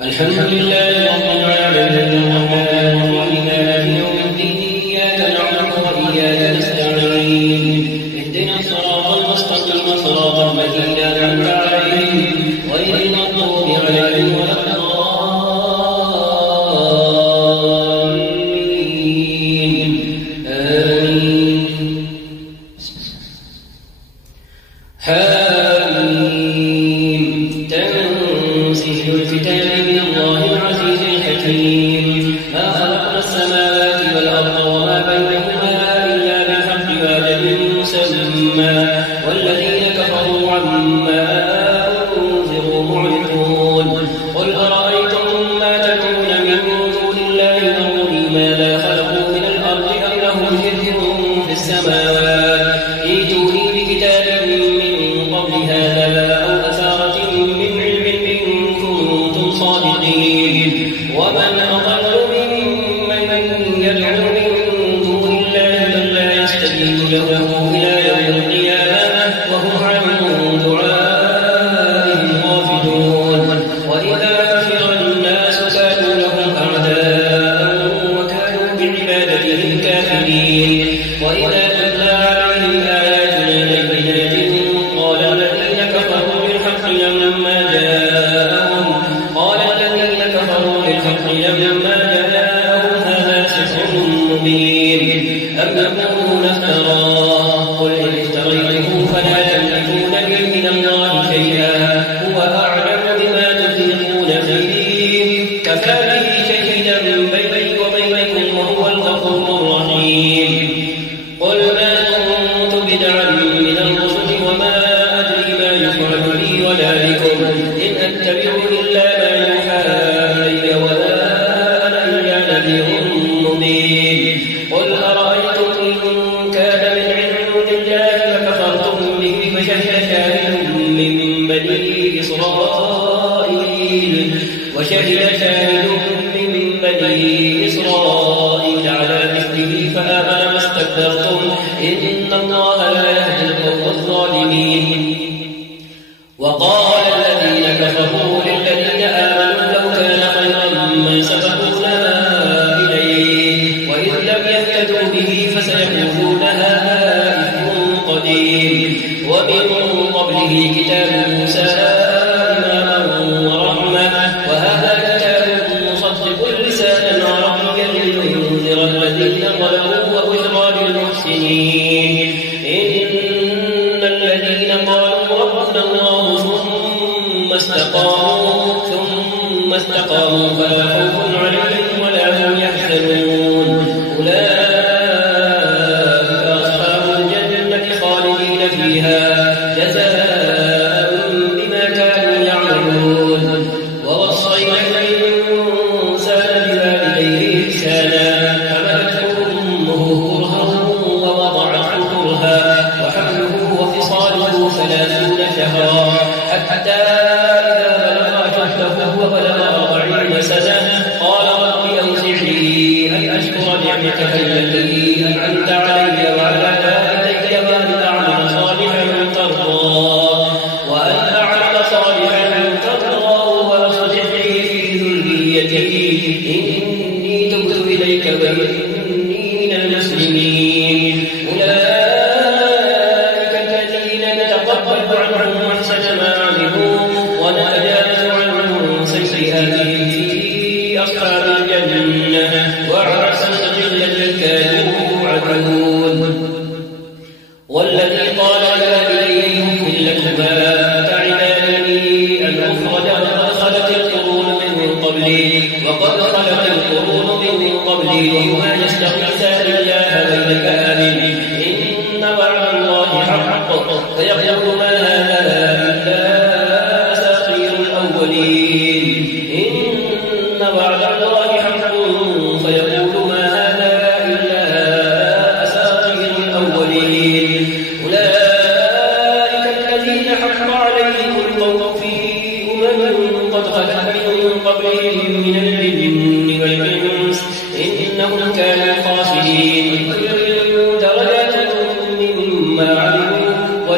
الحمد لله رب العالمين الرحمن الرحيم مالك يوم الدين إياك نعبد وإياك نستعين اهدنا الصراط المستقيم صراط الذين أنعمت عليهم غير المغضوب عليهم ولا الضالين آمين. حاميم تنزيل الكتاب من الله العزيز الحكيم ما خلقنا السماوات والأرض وما بينهما إلا بالحق وأجل مسمى والذين كفروا عما أنذروا معرضون قل أرأيتم ما تدعون من دون الله أروني ماذا خلقوا من الأرض أم لهم شرك في السماوات ائتوني بكتاب من قبل هذا أو أثارة من علم إن كنتم صادقين ومن أضل ممن يدعو من دون الله من لا يستجيب له إلى يوم القيامة وهم عن دعائهم غافلون وإذا حشر الناس كانوا لهم أعداء وكانوا بعبادتهم كافرين وإذا تتلى عليهم آياتنا بينات قال الذين كفروا للحق لما جاءهم هذا سحر مبين أم يقولون افتراه قل إن افتريته فلا تملكون لي من الله شيئا هو أعلم بما تفيضون فيه كفى به شهيدا بيني وبينكم وهو الغفور الرحيم قل ما كنت بدعا من الرسل وما أدري ما يفعل بي ولا بكم إن أتبع إلا ما يوحى إلي ولا أنا إلا نذير مبين قل أرأيتم إن كان من عند الله فكفرتم به فشهد شاهد من بني إسرائيل على مثله فآمن واستكبرتم إن الله لا يهدي القوم الظالمين وقال الذين كفروا للذين آمنوا لو كان خيرا ما سبقونا إليه وإذ لم يهتدوا به فسيقولون هذا إفك قديم ومن قبله كتاب موسى إماما ورحمة وهذا كتاب مصدق لسانا عربيا لينذر الذين ظلموا وبشرى للمحسنين إن الذين قالوا ربنا الله ثم استقاموا فلا خوف عليهم ولا هم يحزنون أولئك أصحاب الجنة خالدين فيها جزاء بما كانوا يعملون ووصينا الإنسان بوالديه إحسانا حملته أمه كرها ووضعته كرها وحمله وفصاله 30 شهرا حتى إذا بلغ أشده وبلغ 40 سنة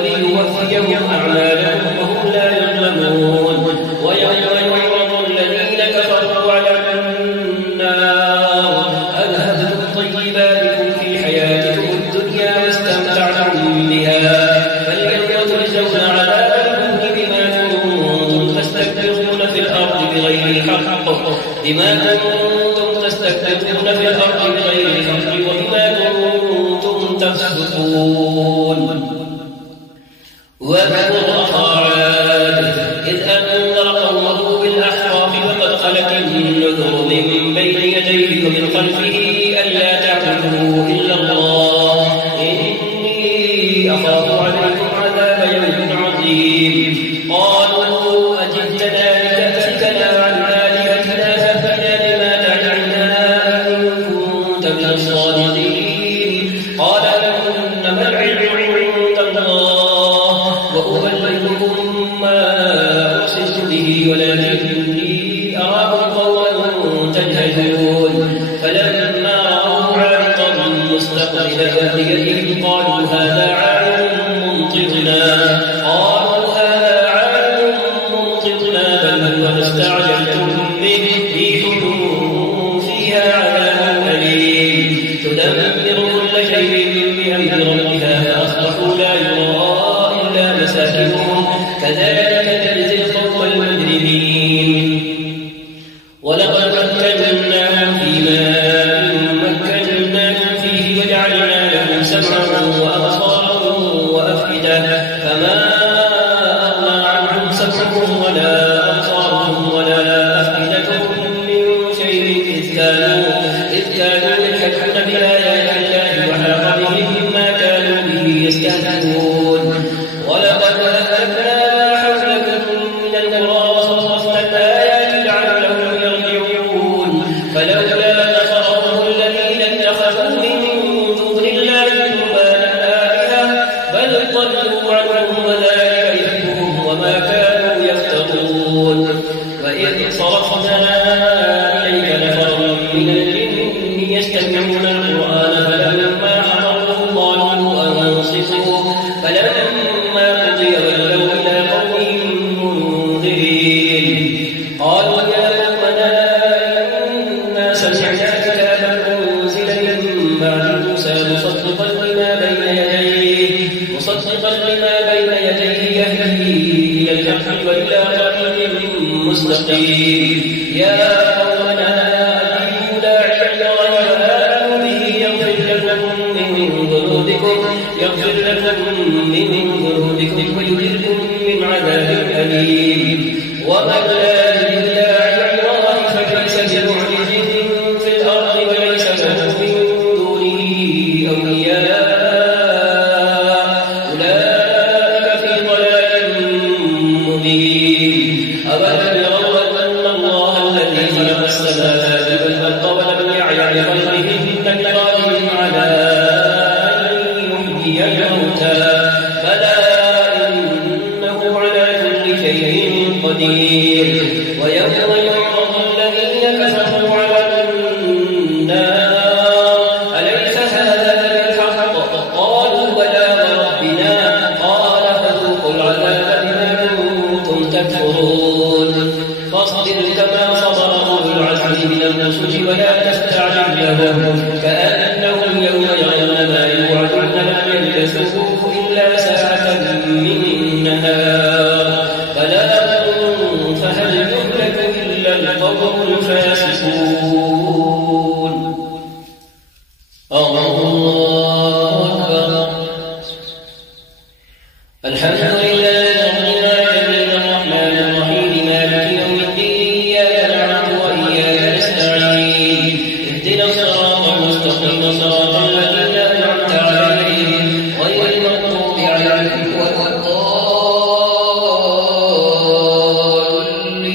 وليوفيهم أعمالهم وهم لا يظلمون ويوم يعرض الذين كفروا على النار أذهبتم طيباتكم في حياتكم الدنيا واستمتعتم بها فاليوم تجزون عذاب الهون بما كنتم تستكبرون في الأرض بغير الحق وبما كنتم تفسقون. واذكر أخا عاد إذ أنذر قومه بالأحقاف وقد خلت النذر من بين يديه ومن خلفه ألا تعبدوا إلا الله إني أخاف عليكم عذاب يوم عظيم. قالوا أجئتنا لتأفكنا عن آلهتنا فأتنا بما تعدنا إن كنت من الصادقين. قال إنما العلم عند الله وأبلغكم ما أرسلت به ولكني أراكم قوما تجهلون. فلما رأوا عارضا مستقبل أوديتهم قالوا هذا عارض ممطرنا بل هو ما استعجلتم به ريح فيها عذاب أليم تدمر كل شيء بأمر ربها فأصبحوا لا يرى إلا مساكنهم كذلك نجزي القوم المجرمين. ولقد مكناهم في ماء مكناهم فيه وجعلنا لهم سمعا وأبصارا وأفئدة فما أغنى عنهم سمعهم ولا أبصارهم ولا أفئدتهم من شيء إذ كانوا يجحدون بآيات الله وحاق بهم ما كانوا به يستهزئون. ولقد أهلكنا حولكم من القرى وصرفنا الآيات لعلهم يرجعون. فلولا نصرهم الذين اتخذوا من دون الله قربانا آلهة بل ضلوا عنهم وذلك إفكهم وما كانوا يفترون. وإذ صرفنا إليك نفرا من الجن يستمعون القرآن فلما حضروه قالوا أنصتوا فلما قضي ولوا إلى قومهم منذرين. قالوا يا قومنا إنا سمعنا كتابا أنزل من بعد موسى مصدقا لما بين يديه يهدي إلى الحق وإلى طريق مستقيم. يا قومنا أجيبوا داعي الله وآمنوا به يغفر لكم من ذنوبكم ويجركم من عذاب أليم. ومن لا يجب داعي الله فليس بمعجز في الأرض وليس له من دونه أولياء أولئك في ضلال مبين. أولم يروا أن الله الذي خلق السماوات والأرض ولم يعي بخلقهن بقادر على أن يحيي الموتى بلى إنه على كل شيء قدير. ويوم يعرض الذين كفروا على النار أليس هذا بالحق قالوا بلى وربنا قال فذوقوا العذاب بما كنتم تكفرون. فاصبر كما صبر أولو العزم من الرسل ولا تستعجل لهم كأنهم يوم يرون ما يوعدون لم يلبثوا إلا ساعة من نهار بلاغ فهل يهلك إلا القوم الفاسقون. الله أكبر. الحمد لله رب العالمين الرحمن الرحيم مالك يوم الدين إياك نعبد وإياك نستعين اهدنا الصراط المستقيم صراط الذين أنعمت عليهم غير المغضوب عليهم ولا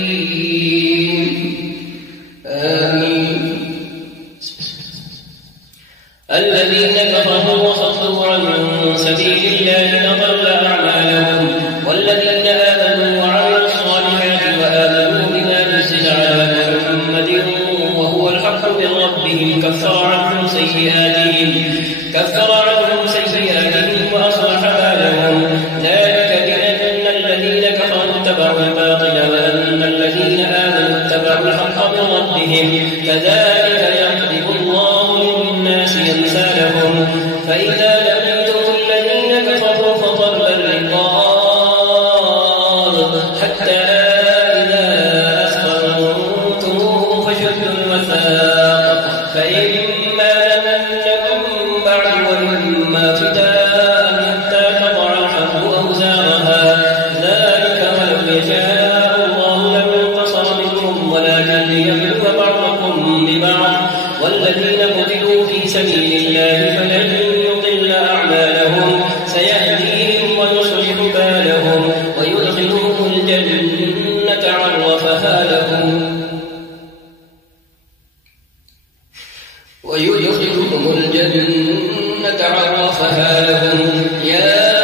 الضالين آمين. الذين كفروا وصدوا عن سبيل الله أضل أعمالهم والذين آمنوا وعملوا الصالحات وآمنوا بما نزل على محمد وهو الحق من ربهم كفر عنهم سيئاتهم وأصلح بالهم فإذا لقيتم الذين كفروا فضرب الرقاب حتى إذا أثخنتموهم فشدوا الوثاق فإما لمنكم بعد وإما فداء حتى تضع الحرب أوزارها ذلك ولو يشاء الله لانتصر منهم ولكن ليبلو بعضكم ببعض والذين قتلوا في سبيل الله فلن يضل أعمالهم سيهديهم ويصلح بالهم ويدخلهم الجنة عرفها لهم يا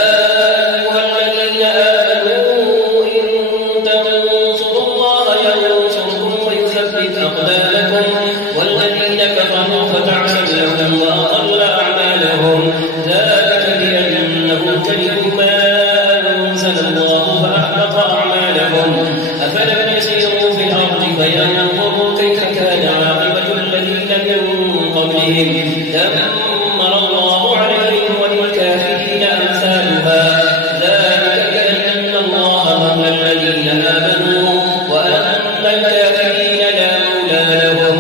أيها الذين آمنوا إن تنصروا الله ينصركم ويثبت أقدامكم والذين كفروا فتعسل لهم وأضل أعمالهم ذلك بأنهم كرهوا ما أنزل الله فأحبط أعمالهم أفلم يسيروا في الأرض فينظروا كيف كان عاقبة الذين من قبلهم دمر الله عليهم وللكافرين أمثالها ذلك بأن الله مولى الذين آمنوا وأن الكافرين لا مولى لهم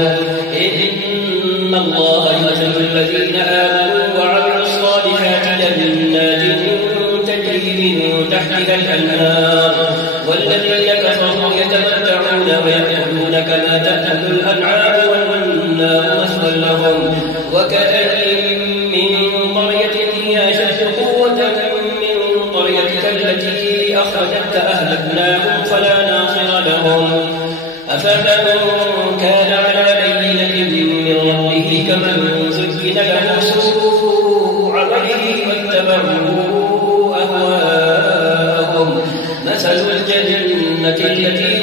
إن الله يدخل الذين آمنوا وعملوا الصالحات جنات تجري من تحتها الأنهار والذين كفروا يتمتعون ويأكلون كما تأكل الأنعام والنار مثوى لهم وكأين من قرية هي أشد قوة من قريتك التي أخرجتك أهلكناهم فلا ناصر لهم أفمن كان على بينة من ربه كمن زين له سوء عمله واتبعوا أهواءهم مثل الجنة التي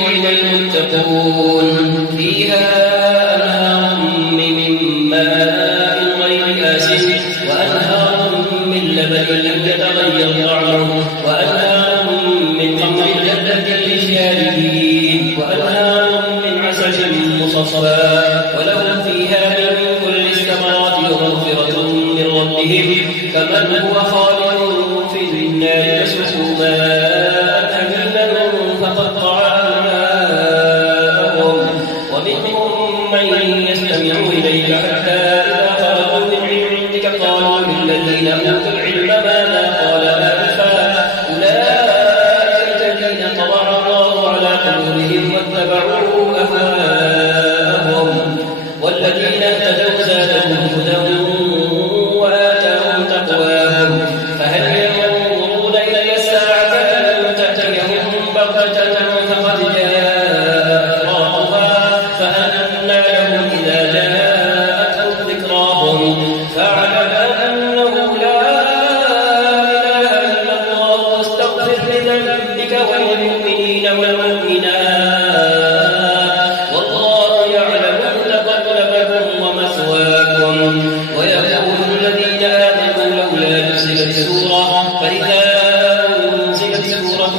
وعد المتقون فيها أنهار من ماء غير آسن وأنهار من لبن لم يتغير طعمه وأنهار من خمر لذة للشاربين وأنهار من عسل مصفى ولهم فيها من كل الثمرات ومغفرة من ربهم كمن هو خالد في النار يسلك ماء حميما فقطع أمعاءهم ومنهم من يستمع إليك حتى إذا خرجوا من عندك قالوا للذين أوتوا العلم ماذا قال آنفا أولئك الذين طبع الله على قلوبهم واتبعوا أهواءهم والذين اهتدوا زادهم هدى وآتاهم تقواهم فهل ينظرون إلى الساعة أن تأتيهم بغتة فقد جاء أشراطها فأنى لهم إذا جاءتهم ذكراهم فاعلم أنه لا إله إلا الله واستغفر لذنبك وللمؤمنين والمؤمنات والله يعلم متقلبكم ومثواكم ويقول الذين آمنوا لولا نزلت سورة فإذا أنزلت سورة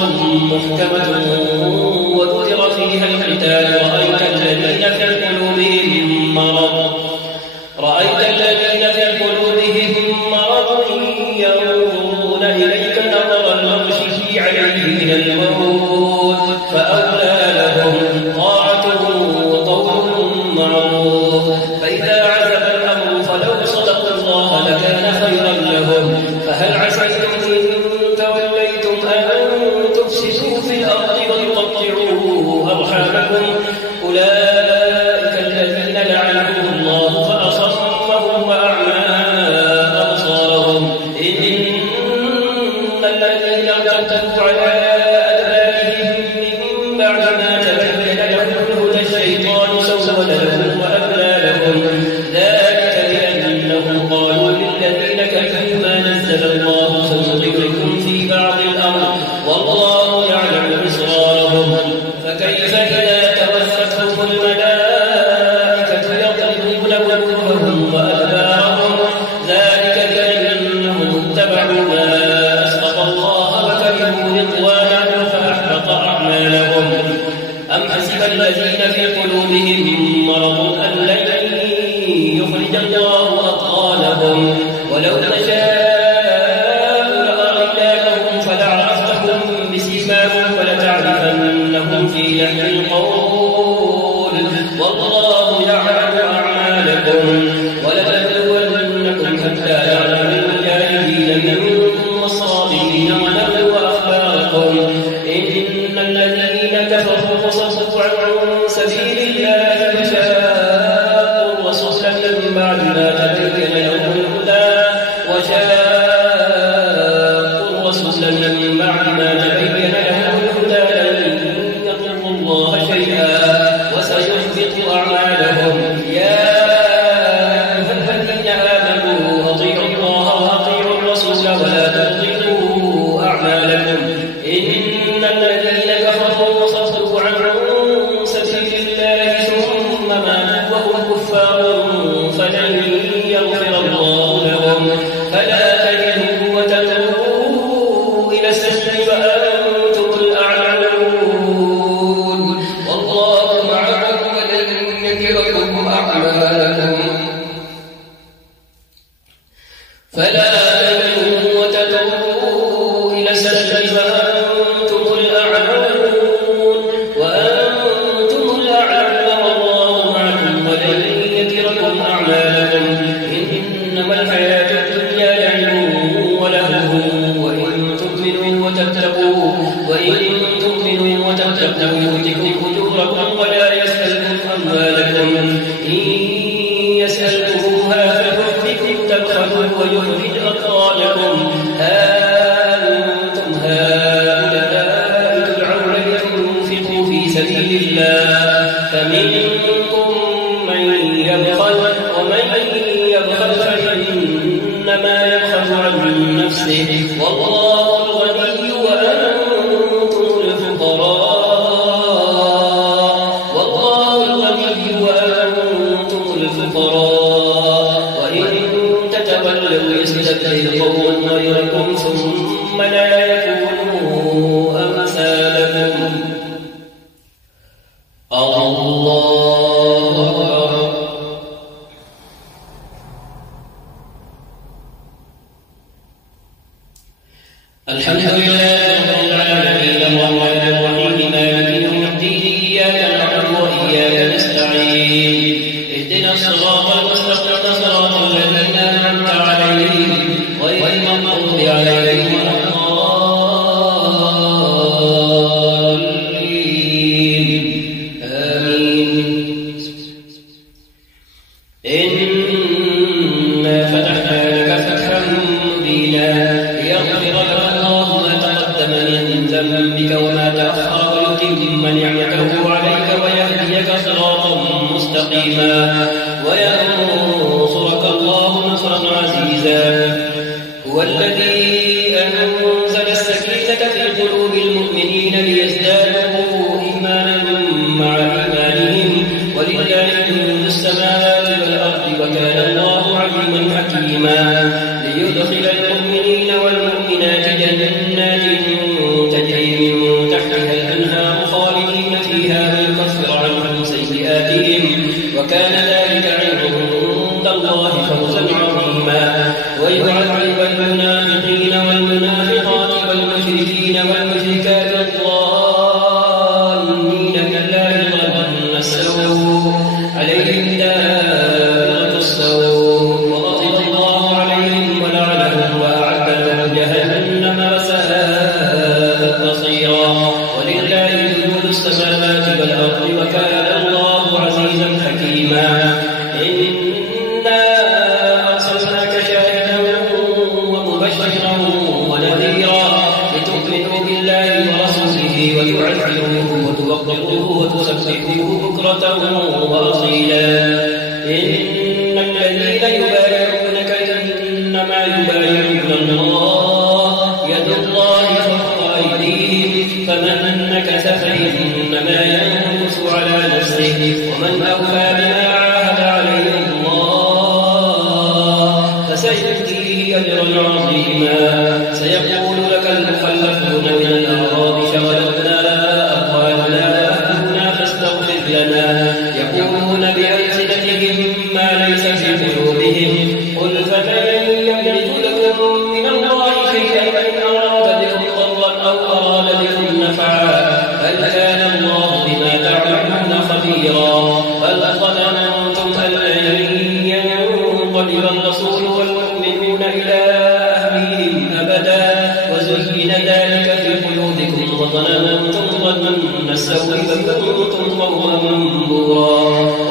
محكمة وذكر فيها القتال رأيت الذين في قلوبهم مرض ينظرون إليك نظر المغشي عليه من الموت فأولى لهم طاعة وقول معروف فإذا عزم الأمر فلو صدقوا الله لكان خيرا لهم فهل عسيتم إن توليتم أن تفسدوا في الأرض وتقطعوا أرحامكم أولئك الذين لعنهم الله فأصمهم وأعمى أبصارهم إن الذين ارتدوا على أدبارهم من بعد ما تبين لهم الهدى الشيطان سول لهم وأملى لهم ذلك بأنهم قالوا للذين كفروا ما نزل الله سنطيعكم في بعض الأمر والله يعلم إسرارهم فكيف إذا توفتهم الملائكة يضربون وجوههم وأدبارهم ذلك بأنهم اتبعوا ما أسخط الله وكرهوا رضوانه فأحبط أعمالهم أعمالكم أم حسب الذين في قلوبهم مرض أن لن يخرج الله أضغانهم ولو نشاء لأريناكهم فلعرفتهم بسيماهم ولتعرفنهم في لحن القول والله يعلم أعمالكم ولنبلونكم حتى يعلم المجاهدين منكم والصابرين ونبلو أخباركم إن الذين كفروا وصدوا عن سبيل الله وشاقوا الرسول من بعد ما تبين لهم الهدى لن يضروا الله شيئا وسيحبط أعمالهم يا أيها الذين آمنوا أطيعوا الله وأطيعوا الرسول ولا تبطلوا أعمالكم إن الذين كفروا وصدوا عن سبيل الله ثم ماتوا وهم كفار فلن يغفر الله لهم فلا تهنوا وتدعوا إلى السجن وأنتم الأعلون والله معكم ولن يتركم أعمالكم فلا تهنوا وتدعوا إلى السجن وأنتم الأعلون والله معكم ولن يتركم أعمالكم إنما الحياة الدنيا لعب ولهو وإن تؤمنوا وتتقوا يؤتكم أجوركم ولا يسألكم أموالكم إن يسألكموها فيحفكم تبخلوا ويخرج أضغانكم أنتم هؤلاء تدعون لتنفقوا في سبيل الله فمنكم من يبخل ومن يبخل فإنما يبخل عن نفسه والله الغني وأنتم الفقراء وإن تتولوا يستبدل قوما غيركم ثم لا يكونوا أمثالكم الله الحمد لله رب العالمين الرحمن الرحيم مالك يوم الدين إياك نعبد وإياك نستعين اهدنا الصراط المستقيم صراط الذين أنعمت عليهم غير المغضوب عليهم ولا الضالين آمين إنا فتحنا لك فتحا مبينا ليغفر لك الله ما تقدم من ذنبك وما تأخر ويتم نعمته عليك ويهديك صراطا مستقيما وينصرك الله نصرا عزيزا هو الذي أنزل السكينة في قلوب المؤمنين ليزدادوا إيمانا مع إيمانهم ولله جنود السماوات والأرض وكان الله عليما حكيما ليدخل المؤمنين والمؤمنات جنات تجري من تحتها الأنهار خالدين فيها ويكفر عنهم سيئاتهم وكان ذلك عند الله فوزا عظيما ويعذب المنافقين والمنافقات والمشركين والمشركات الظانين بالله ظن السوء عليهم دائرة السوء وغضب الله عليهم ولعنهم وأعد لهم جهنم وساءت مصيرا ولله جنود السماوات والأرض وكان الله عزيزا حكيما إنا أرسلناك شاهدا ومبشرا ونذيرا لتؤمنوا بالله ورسوله وتعزروه وتوقروه وتسبحوه بكرة وأصيلا إن الذين يبايعونك إنما يبايعون الله يد الله فوق أيديهم فمن نكث فإنما ينكث على نفسه ومن أوفى بما عاهد عليه الله فسيؤتيه أجرا عظيما سيقول لك المخلفون من الأعراب شغلتنا أموالنا الله بما تعملون خبيرا بل ظننتم أن لن ينقلب الرسول والمؤمنون إلى أهليهم أبدا وزين ذلك في قلوبكم وظننتم ظن السوء فكنتم قوما بورا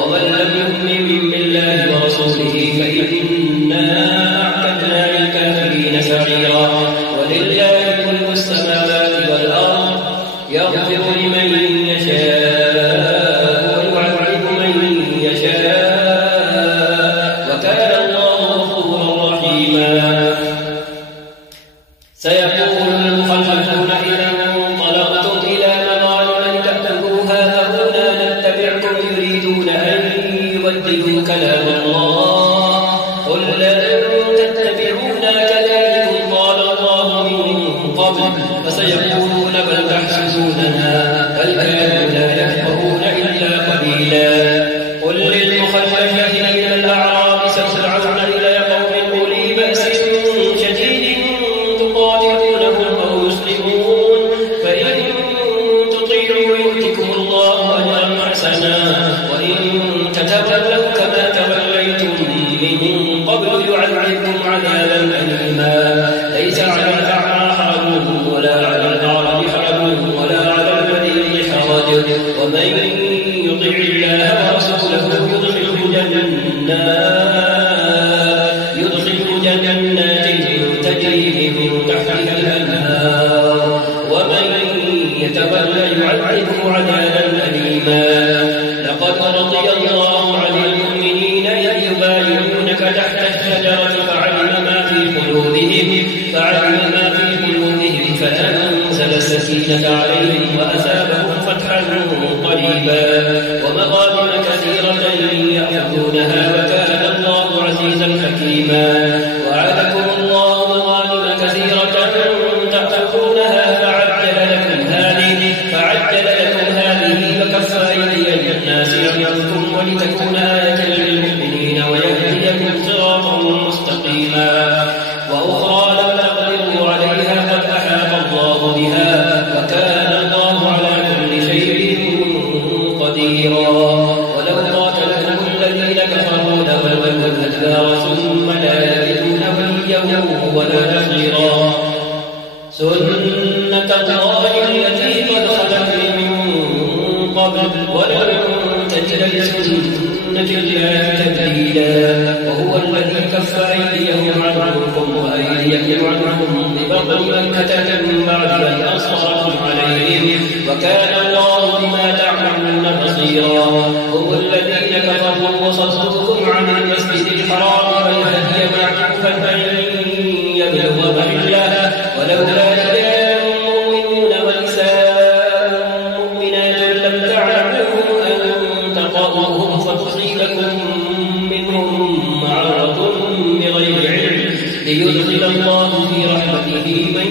ومن لم يؤمن بالله ورسوله فإنا أعتدنا للكافرين سعيرا ولله ملك السماوات والأرض يغفر لمن يشاء ويعذب من يشاء وكان الله غفورا رحيما سيقول المخلفون إذا انطلقتم إلى مغانم تأخذوها فهنا نتبعكم يريدون أن يبدلوا كلام الله قل لن تتبعونا كذلكم قال الله من قبل فسيقولون بل تحسدوننا بل كانوا لا يفقهون إلا قليلا قل للمخلفين من الأعراب ستدعون إلى قوم أولي بأس شديد تقاتلونهم أو يسلمون فإن تطيعوا يؤتكم الله أجرا حسنا وإن تتولوا كما توليتم من قبل يعذبكم عذابا أليما ليس على الأعمى حرج ولا على الأعرج حرج ولا على المريض حرج ومن يطع الله ورسوله يدخله جنات تجري من تحتها الأنهار ومن يتولى يعذبه عذابا أليما لقد رضي الله عن المؤمنين إذ يبايعونك تحت الشجرة فعلم ما في قلوبهم فأنزل السكينة عليهم وأثابهم فتحا قريبا ومغانم كثيرة يأخذونها وكان الله عزيزا حكيما وعدكم الله مغانم كثيرة تأخذونها فعجل لكم هذه وكف أيدي الناس عنكم ولتكون آية للمؤمنين ويهديكم صراطا مستقيما وأخرى لم تقدروا عليها قد أحاط الله بها وكان الله على كل شيء قديرا ولو قاتلكم الذين كفروا لولوا الأدبار ثم لا يجدون وليا ولا نصيرا سنة الله التي قد خلت من قبل ولن تجد لسنة الله تبديلا وهو الذي كف أيديهم عنكم وأيديكم عنهم ببطن مكة من بعد أن أصركم عليهم وكان الله بما تعملون بصيرا هم الذين كفروا وصدوكم عن المسجد الحرام والهدي معكوفا أن يبلغ محله ولولا رجال مؤمنون ونساء مؤمنات لم تعلموهم أن تطؤوهم فتصيبكم منهم معرة بغير علم ليدخل الله في رحمته من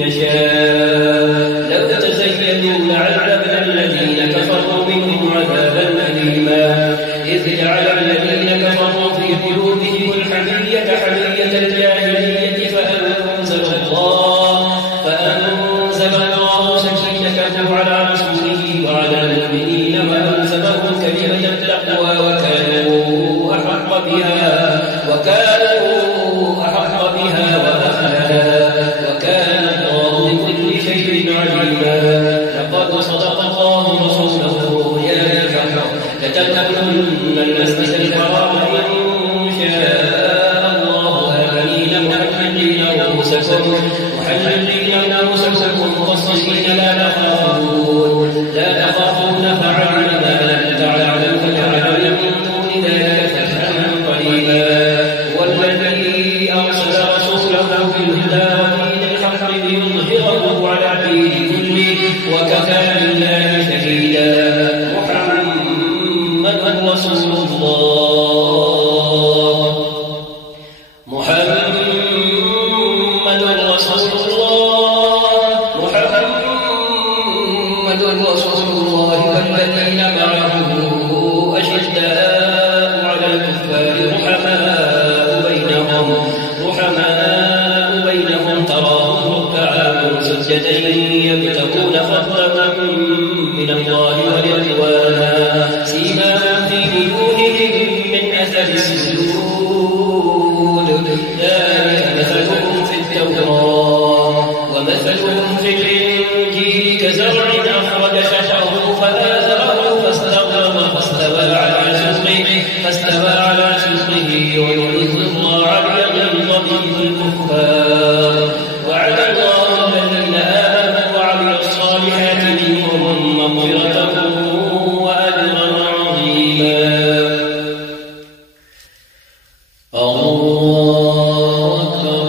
يشاء لو تزينوا لعذبنا الذين كفروا منهم عذابا أليما إذ جعل الذين كفروا في قلوبهم الحمية حمية الجاهلية فأنزل الله سكينته على رسوله وعلى المؤمنين وألزمهم كلمة التقوى وكانوا أحق بها وأهلها وكان الله بكل شيء عليما لقد صدق الله رسوله الرؤيا بالحق لتدخلن المسجد الحرام إن شاء الله آمنين محلقين رؤوسكم مقصرين لا تخافون فعلم ما لم تعلموا فجعل من دون ذلك فتحا قريبا والذي أرسل رسوله بالهدى ودين الحق ليظهره على الدين كله وكفى بالله شهيدا محمد رسول الله والذين معه أشداء على الكفار رحماء بينهم تراهم ركعا سجدا يبتغون فضلا من الله ورضوانا سيماهم في وجوههم من أثر السجود ذلك مثلهم في التوراة ومثلهم في الإنجيل كزرع أخرج شطأه فآزره فاستغلظ فاستوى على سوقه يعجب الزراع ليغيظ بهم الكفار وعد الله الذين آمنوا وعملوا الصالحات منهم مغفرة وأجرا عظيما. الله أكبر.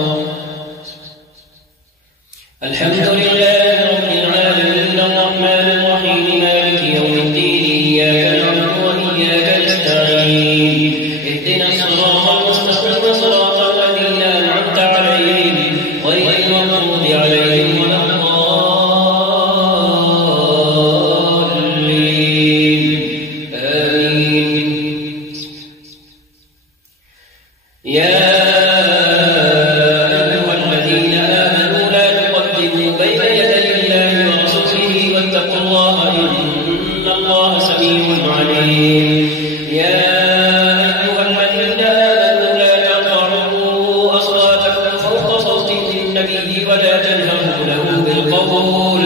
الحمد لله رب العالمين الرحمن الرحيم مالك يوم الدين إياك نعبد وإياك نستعين اهدنا الصراط المستقيم صراط الذين أنعمت عليهم غير المغضوب عليهم ولا الضالين آمين. يا أيها الذين آمنوا لا تقدموا بين يدي الله ورسوله واتقوا الله إن الله سميع عليم. يا أيها الذين آمنوا لا ترفعوا أصواتكم فوق صوت النبي ولا تجهروا له بالقول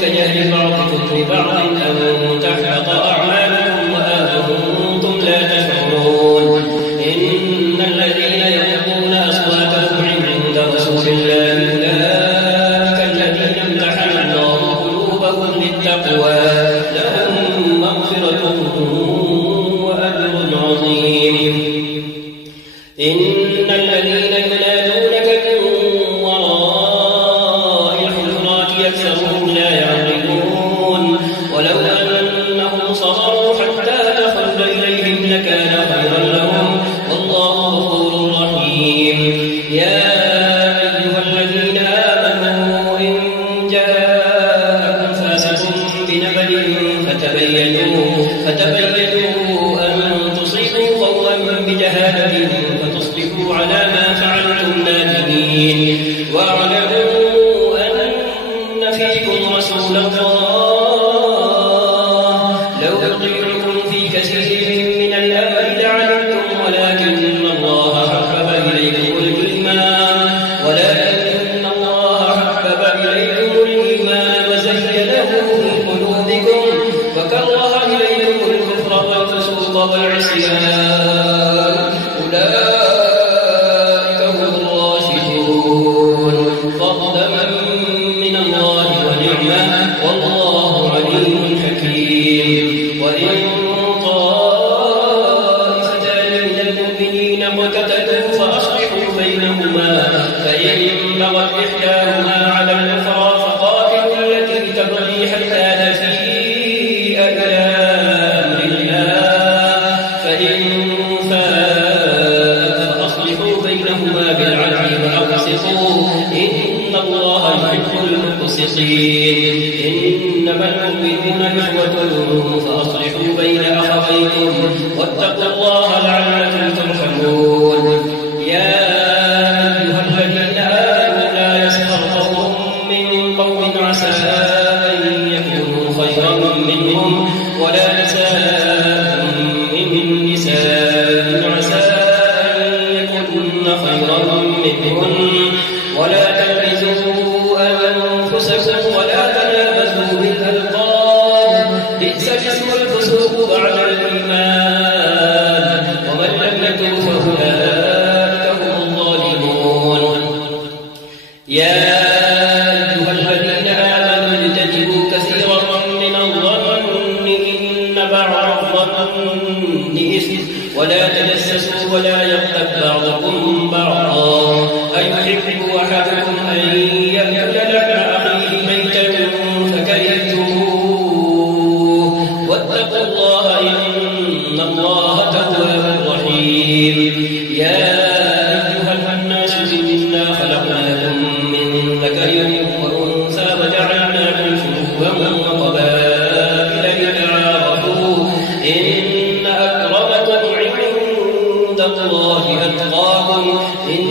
كجهل بعضكم لبعض أن تحبط أعمالكم وأنتم لا تشعرون. إن الذين يغضون أصواتهم عند رسول الله أولئك الذين امتحن الله قلوبهم للتقوى لهم مغفرة وأجر عظيم. إن الذين ينادونك من وراء الحجرات أكثرهم لا يعقلون ولو أنهم صبروا حتى تخرج إليهم لكان خيرا لهم والله غفور رحيم. يا أيها الذين آمنوا إن جاءكم فاسق بنبأ فتبينوا أن تصيبوا قوما بجهالة فتصبحوا على ما فعلتم نادمين. واعلموا أن فيكم رسول الله لو يطيعكم في كثير من الأمر لعنتم ولكن الله حبب إليكم الإيمان وزينه في قلوبكم وكره إليكم الكفر والفسوق والعصيان أولئك هم الراشدون فضلا من الله ونعمة والله عليم حكيم. وإن طائفتان من المؤمنين اقتتلوا فأصلحوا بينهما فإن بغت إحداهما على الأخرى فقاتلوا التي تبغي حتى تفيء إلى أمر الله فإن فاءت فأصلحوا بينهما بالعدل وأقسطوا إن الله يحب المقسطين. إنما المؤمنون إخوة فأصلحوا بين أخويكم واتقوا الله لعلكم ترحمون. يا أيها الذين آمنوا لا يسخر قوم من قوم عسى أن يكونوا خيرا منهم ولا نساء من نساء عسى أن يكون خيرا منهن ولا تلمزوا أنفسكم ولا تنابزوا بالألقاب بئس الاسم الفسوق بعد الإيمان ومن لم يتب فأولئك هم الظالمون. يا أيها الذين آمنوا اجتنبوا كثيرا من الظن إن بعض الظن إثم ولا تجسسوا ولا يغتب بعضكم بعضا أيحب أحدكم أن يأكل لحم أخيه ميتا فكرهتموه واتقوا الله إن الله تواب رحيم. يا أيها الناس إنا خلقناكم من ذكر وأنثى وجعلناكم شعوبا وقبائل لتعارفوا إن أكرمكم عند الله أتقاكم إن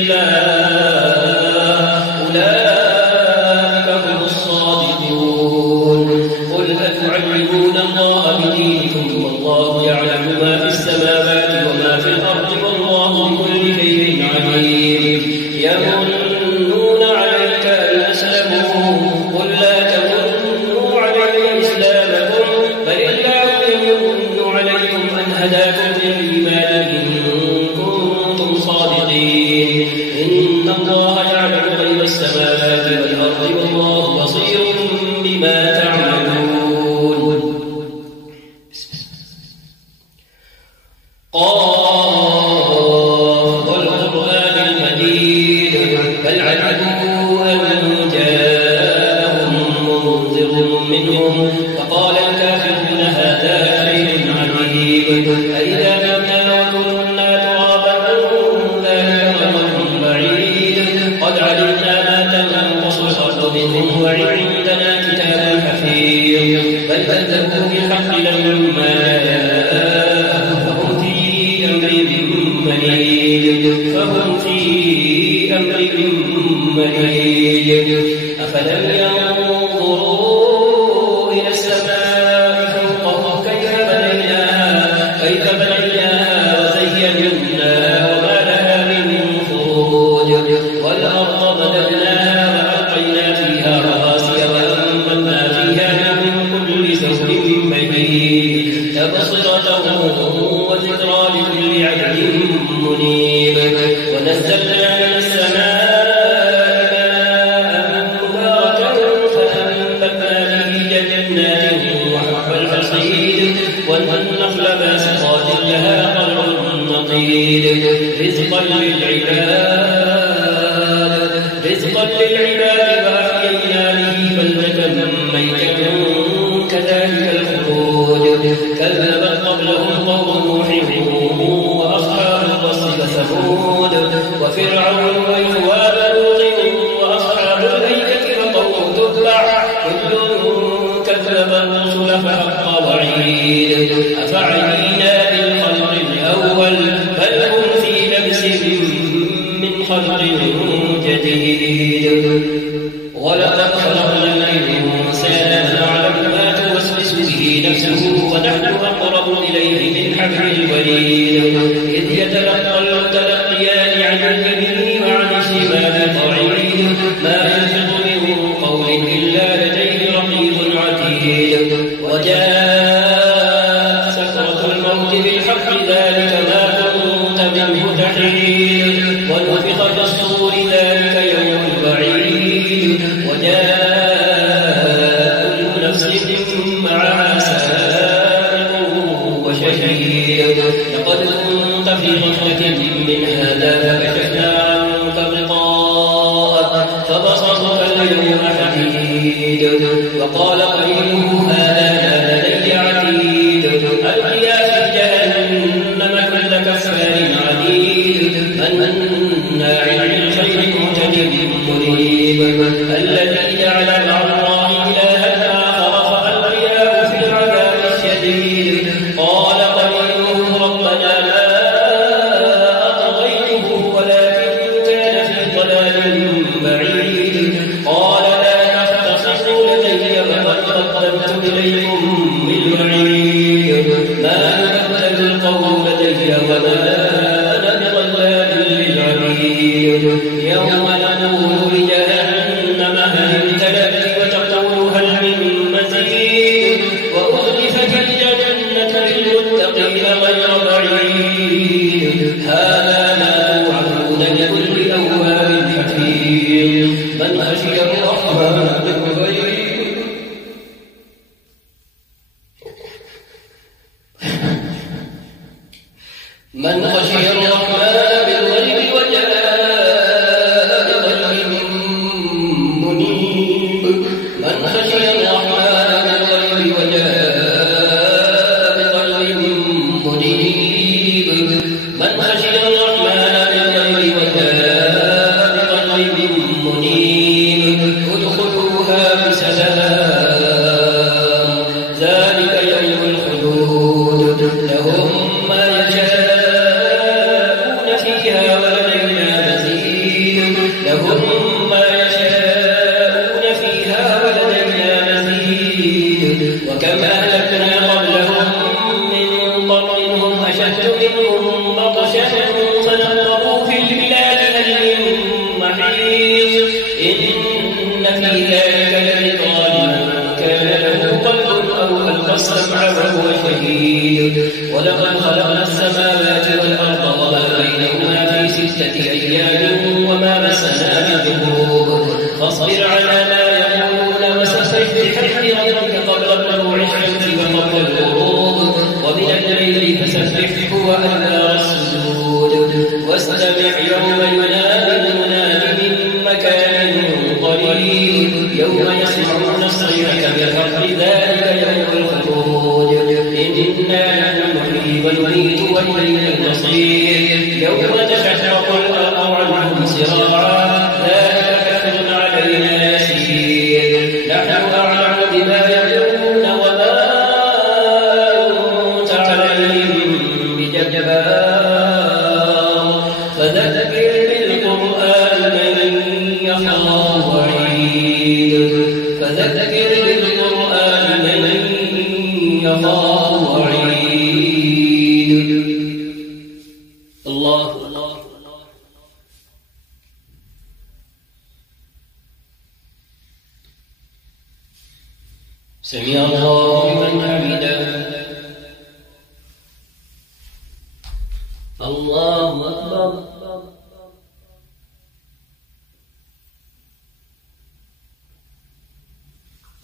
الله أولئك هم الصادقون. قل أتعلمون الله بدينكم والله يعلم ما في السماوات وما في الأرض والله بكل شيء عليم. يمنون عليك أن أسلموا قل لا تمنوا علي إسلامكم بل الله يمن عليكم أن هداكم للإيمان إن كنتم صادقين. إن الله يعلم غيب السماوات والأرض والله بصير بما تعملون. قاف والقرآن المجيد بل عجبوا أن جاءهم منذر منهم فقال الكافرون هذا شيء عجيب أإذا متنا وكنا ترابا ذلك أمر بعيد قد علمنا ما تنقص الأرض منهم وعندنا كتاب حفيظ بل كذبوا بالحق لما جاءهم فهم في أمر مريج. أفلم ينظروا إلى السماء فوقهم كيف بنيناها وزيناها وما لها من فروج والأرض مددناها وألقينا فيها رواسي وأنبتنا فيها من كل زوج بهيج تبصرة وذكرى لكل عبد منيب. ونزلنا من السماء ماء مباركا فأنبتنا به جنات وحب الحصيد والنخل باسقات لها طلع نضيد رزقا للعباد وأحيينا به بلدة ميتا كذلك الخروج. كذبت قبلهم قوم نوح وأصحاب الرس وثمود وفرعون وإخوان لوط وأصحاب الأيكة وقوم تبع كل كذب الرسل فحق وعيد. أفعينا بالخلق الأول بل هم في لبس من خلق جديد. ولقد خلقنا الإنسان ونعلم ما توسوس به نفسه ونحن أقرب إليه من حبل الوريد. إذ يتلقى المتلقيان عن اليمين وعن الشمال قعيد ما يلفظ من قول إلا لديه رقيب عتيد. وجاءت سكرة الموت بالحق ذلك ما كنت منه تحيد. ونفخ في الصور ذلك يوم الوعيد. وجاءت كل نفس معها سائق وشهيد. لقد كنت في غفلة من هذا فكشفنا عنك غطاءك فبصرك اليوم حديد. وقال قرينه هذا لدي عتيد. ألقيا في جهنم كل كفار عنيد مناع للخير معتد مريب. الذي جعل مع الله إلها آخر فألقياه في العذاب الشديد. قال قرينه ربنا ما أطغيته ولكن كان في ضلال بعيد. قال لا تختصصوا لدي وقد قدمت إليكم بالوعيد. ما يبدل القول لدي وما أنا بظلام للعبيد. يوم نقول لجهنم هل امتلأت وتقول هل من مزيد. وأزلفت الجنة للمتقين غير بعيد. هذا ما توعدون لكل أواب حفيظ من خشي الرحمن بالغيب وجاء ولقد خلقنا السماوات والأرض وما بينهما في 6 أيام وما مسنا من لغوب فاصبر على ما يقولون وسبح بحمد ربك قبل طلوع الشمس وقبل الغروب ومن الليل فسبحه وأدبار السجود واستمع يوم ينادي المناد من مكان قريب يوم يسمعون الصيحة بحق ذلك يوم الخروج إنا نحن نحيي ونميت وإلينا المصير يوم تشقق الأرض عنهم سراعا ذلك كفر علينا يسير نحن أعلم بما يقولون وما أنت عليهم بجبار فذكر بالقرآن من يخاف وعيد فذكر بالقرآن من يخاف وعيد الله سمع الله لمن حمده الله أكبر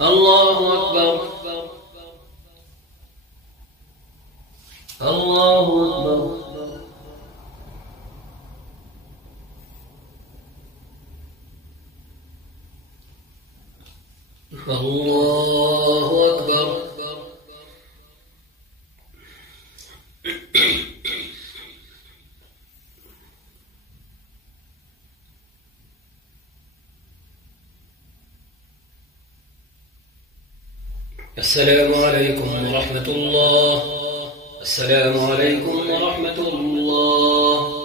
الله أكبر الله أكبر الله أكبر السلام عليكم ورحمة الله السلام عليكم ورحمة الله